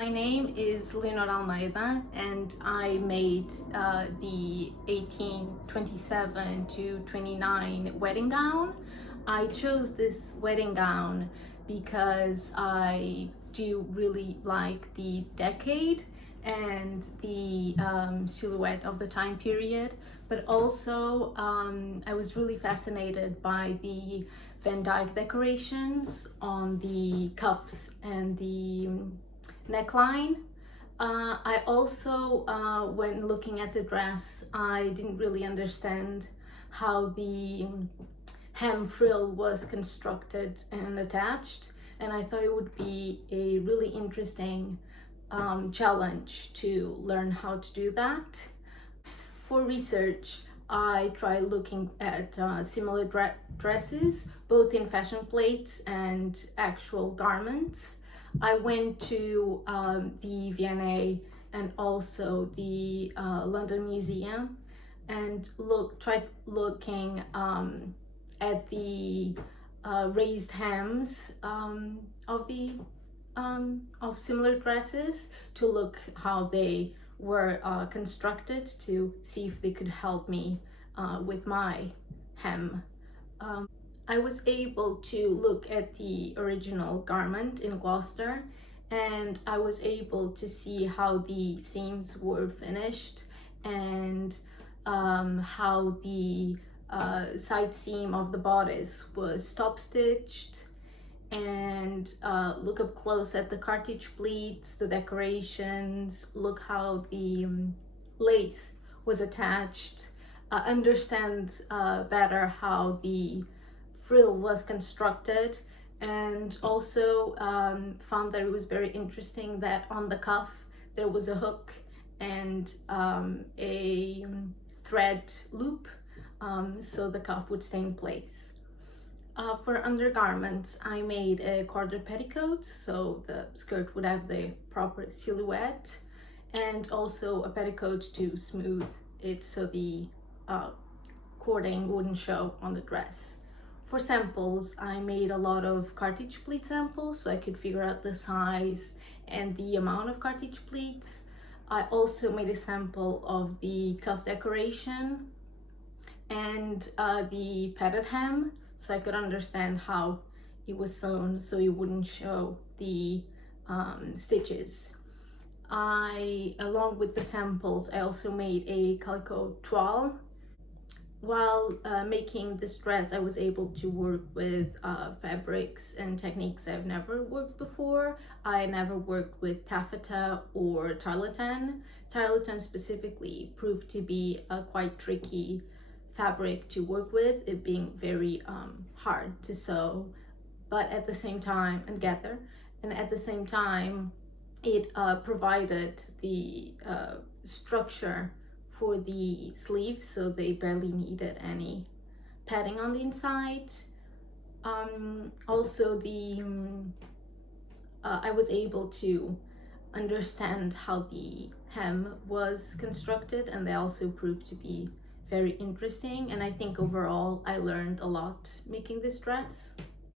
My name is Leonor Almeida and I made the 1827 to 29 wedding gown. I chose this wedding gown because I do really like the decade and the silhouette of the time period, but also I was really fascinated by the Van Dyck decorations on the cuffs and the neckline. I also, when looking at the dress, I didn't really understand how the hem frill was constructed and attached, and I thought it would be a really interesting challenge to learn how to do that. For research, I tried looking at similar dresses, both in fashion plates and actual garments. I went to the V&A and also the London Museum and tried looking at the raised hems of similar dresses to look how they were constructed, to see if they could help me with my hem. I was able to look at the original garment in Gloucester, and I was able to see how the seams were finished and how the side seam of the bodice was stop stitched, and look up close at the cartridge pleats, the decorations, look how the lace was attached, understand better how the frill was constructed, and also found that it was very interesting that on the cuff there was a hook and a thread loop, so the cuff would stay in place. For undergarments, I made a corded petticoat, so the skirt would have the proper silhouette, and also a petticoat to smooth it so the cording wouldn't show on the dress. For samples, I made a lot of cartridge pleat samples so I could figure out the size and the amount of cartridge pleats. I also made a sample of the cuff decoration and the padded hem, so I could understand how it was sewn so it wouldn't show the stitches. Along with the samples, I also made a calico toile. While making this dress, I was able to work with fabrics and techniques I've never worked before. I never worked with taffeta or tarlatan. Tarlatan specifically proved to be a quite tricky fabric to work with, it being very hard to sew, but at the same time, and gather, and at the same time, it provided the structure for the sleeves, so they barely needed any padding on the inside. Also, I was able to understand how the hem was constructed, and they also proved to be very interesting, and I think overall I learned a lot making this dress.